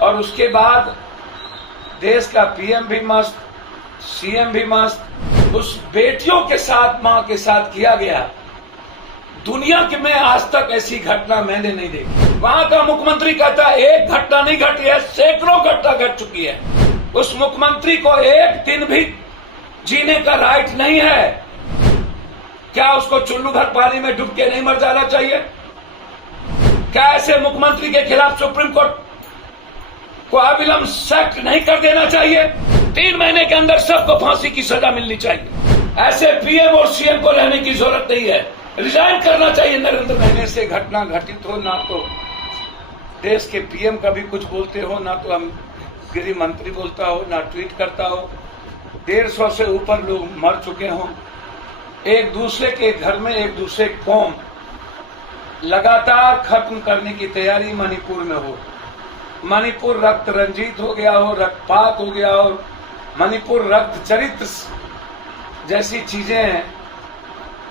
और उसके बाद देश का पीएम भी मस्त, सीएम भी मस्त। उस बेटियों के साथ, मां के साथ किया गया, दुनिया के में आज तक ऐसी घटना मैंने नहीं देखी। वहां का मुख्यमंत्री कहता है एक घटना नहीं घटी है, सैकड़ों घटना घट चुकी है। उस मुख्यमंत्री को एक दिन भी जीने का राइट नहीं है। क्या उसको चुल्लू भर पानी में डूब के नहीं मर जाना चाहिए? क्या ऐसे मुख्यमंत्री के खिलाफ सुप्रीम कोर्ट को अविलंब सख्त नहीं कर देना चाहिए? 3 महीने के अंदर सबको फांसी की सजा मिलनी चाहिए। ऐसे पीएम और सीएम को रहने की जरूरत नहीं है, रिजाइन करना चाहिए नरेंद्र। महीने से घटना घटित हो, ना तो देश के पीएम कभी कुछ बोलते हो, ना तो हम गृह मंत्री बोलता हो, ना ट्वीट करता हो। 150 से ऊपर लोग मर चुके हों। एक दूसरे के घर में एक दूसरे कौम लगातार खत्म करने की तैयारी मणिपुर में हो। मणिपुर रक्त रंजित हो गया हो, रक्तपात हो गया हो, मणिपुर रक्त चरित्र जैसी चीजें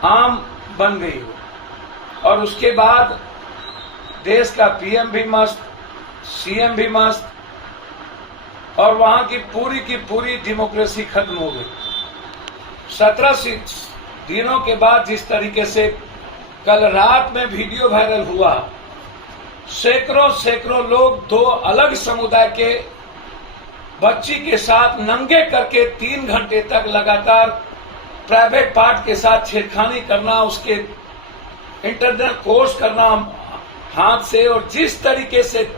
आम बन गई हो। और उसके बाद देश का पीएम भी मस्त, सीएम भी मस्त, और वहां की पूरी डेमोक्रेसी खत्म हो गई। 17 दिनों के बाद जिस तरीके से कल रात में वीडियो वायरल हुआ, सैकड़ों लोग 2 अलग समुदाय के बच्ची के साथ नंगे करके 3 घंटे तक लगातार प्राइवेट पार्ट के साथ छेड़खानी करना, उसके इंटरनल कोर्स करना हाथ से, और जिस तरीके से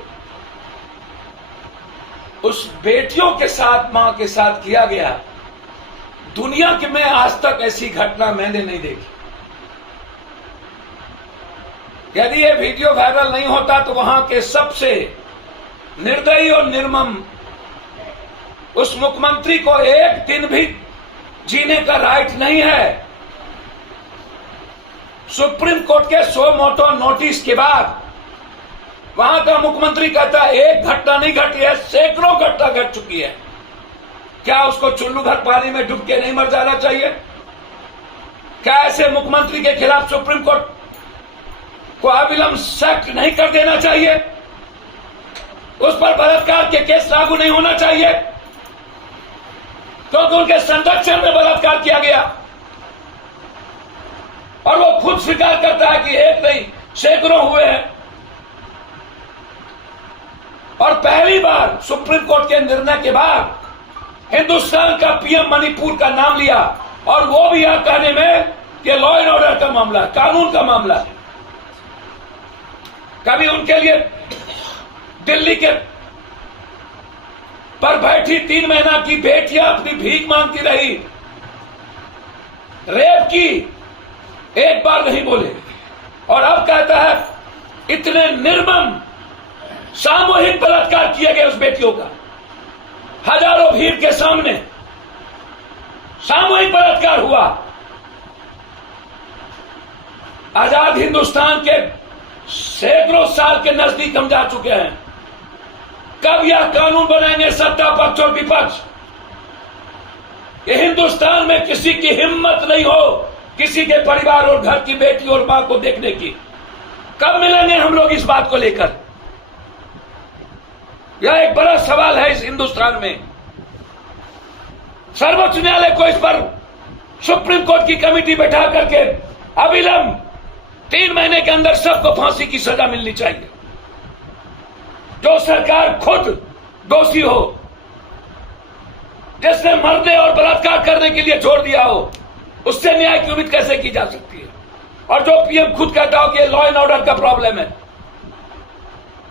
उस बेटियों के साथ, मां के साथ किया गया, दुनिया के में आज तक ऐसी घटना मैंने नहीं देखी। यदि ये वीडियो वायरल नहीं होता तो वहां के सबसे निर्दयी और निर्मम उस मुख्यमंत्री को एक दिन भी जीने का राइट नहीं है। सुप्रीम कोर्ट के सो मोटो नोटिस के बाद वहां का मुख्यमंत्री कहता है एक घटना नहीं घटी है, सैकड़ों घटना घट चुकी है। क्या उसको चुल्लू भर पानी में डूब के नहीं मर जाना चाहिए? क्या ऐसे मुख्यमंत्री के खिलाफ सुप्रीम कोर्ट को अविलंब सख्त नहीं कर देना चाहिए? उस पर बलात्कार के केस लागू नहीं होना चाहिए क्योंकि उनके संरक्षण में बलात्कार किया गया, और वो खुद स्वीकार करता है कि एक नहीं सैकड़ों हुए हैं। और पहली बार सुप्रीम कोर्ट के निर्णय के बाद हिंदुस्तान का पीएम मणिपुर का नाम लिया, और वो भी यह कहने में कि लॉ एंड ऑर्डर का मामला, कानून का मामला है। कभी उनके लिए दिल्ली के पर बैठी 3 महीना की बेटियां अपनी भीख मांगती रही, रेप की, एक बार नहीं बोले। और अब कहता है इतने निर्मम सामूहिक बलात्कार किए गए उस बेटियों का, हजारों भीड़ के सामने सामूहिक बलात्कार हुआ। आजाद हिंदुस्तान के सैकड़ों साल के नजदीक हम जा चुके हैं। कब यह कानून बनाएंगे सत्ता पक्ष और विपक्ष? ये हिंदुस्तान में किसी की हिम्मत नहीं हो किसी के परिवार और घर की बेटी और मां को देखने की। कब मिलेंगे हम लोग इस बात को लेकर? यह एक बड़ा सवाल है इस हिंदुस्तान में। सर्वोच्च न्यायालय को इस पर सुप्रीम कोर्ट की कमेटी बैठा करके अविलंब 3 महीने के अंदर सबको फांसी की सजा मिलनी चाहिए। जो सरकार खुद दोषी हो, जिसने मरने और बलात्कार करने के लिए छोड़ दिया हो, उससे न्याय की उम्मीद कैसे की जा सकती है? और जो पीएम खुद कहता हो कि लॉ एंड ऑर्डर का प्रॉब्लम है,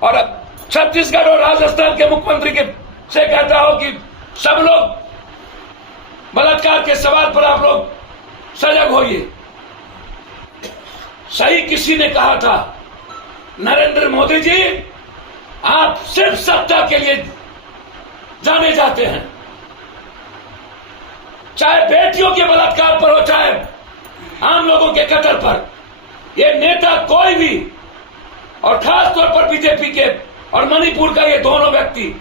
और अब छत्तीसगढ़ और राजस्थान के मुख्यमंत्री के से कहता हो कि सब लोग बलात्कार के सवाल पर आप लोग सजग होइए। सही किसी ने कहा था, नरेंद्र मोदी जी आप सिर्फ सत्ता के लिए जाने जाते हैं, चाहे बेटियों के बलात्कार पर हो, चाहे आम लोगों के कत्ल पर। ये नेता कोई भी, और खास तौर पर बीजेपी के और मणिपुर का ये दोनों व्यक्ति,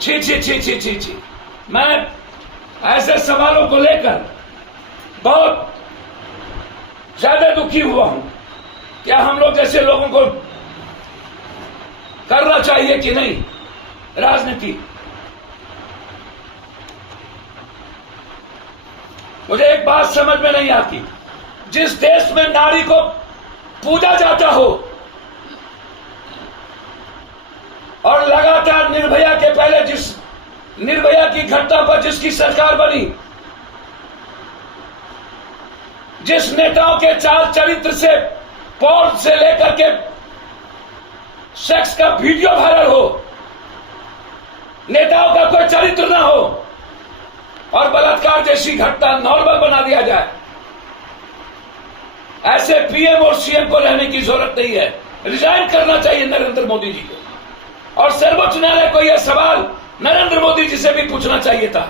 छी छी छी छी छी छी। मैं ऐसे सवालों को लेकर बहुत ज्यादा दुखी हुआ हूं। क्या हम लोग जैसे लोगों को करना चाहिए कि नहीं राजनीति। मुझे एक बात समझ में नहीं आती, जिस देश में नारी को पूजा जाता हो और लगातार निर्भया के पहले जिस निर्भया की घटना पर जिसकी सरकार बनी, जिस नेताओं के चाल चरित्र से पॉल से लेकर के सेक्स का वीडियो वायरल हो, नेताओं का कोई चरित्र ना हो और बलात्कार जैसी घटना नॉर्मल बना दिया जाए, ऐसे पीएम और सीएम को रहने की जरूरत नहीं है। रिजाइन करना चाहिए नरेंद्र मोदी जी को। और सर्वोच्च न्यायालय को यह सवाल नरेंद्र मोदी जी से भी पूछना चाहिए था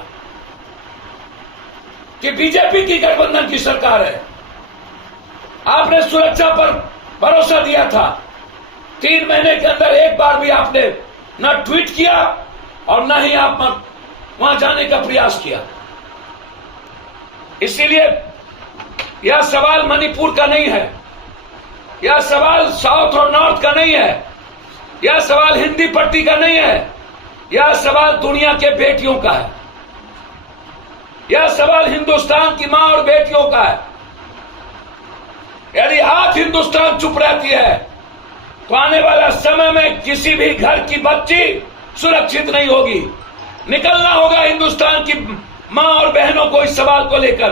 कि बीजेपी की गठबंधन की सरकार है, आपने सुरक्षा पर भरोसा दिया था, 3 महीने के अंदर एक बार भी आपने न ट्वीट किया और न ही आप वहां जाने का प्रयास किया। इसीलिए यह सवाल मणिपुर का नहीं है, यह सवाल साउथ और नॉर्थ का नहीं है, यह सवाल हिंदी पट्टी का नहीं है, यह सवाल दुनिया के बेटियों का है, यह सवाल हिंदुस्तान की मां और बेटियों का है। यदि आज हिंदुस्तान चुप रहती है तो आने वाला समय में किसी भी घर की बच्ची सुरक्षित नहीं होगी। निकलना होगा हिंदुस्तान की मां और बहनों को इस सवाल को लेकर।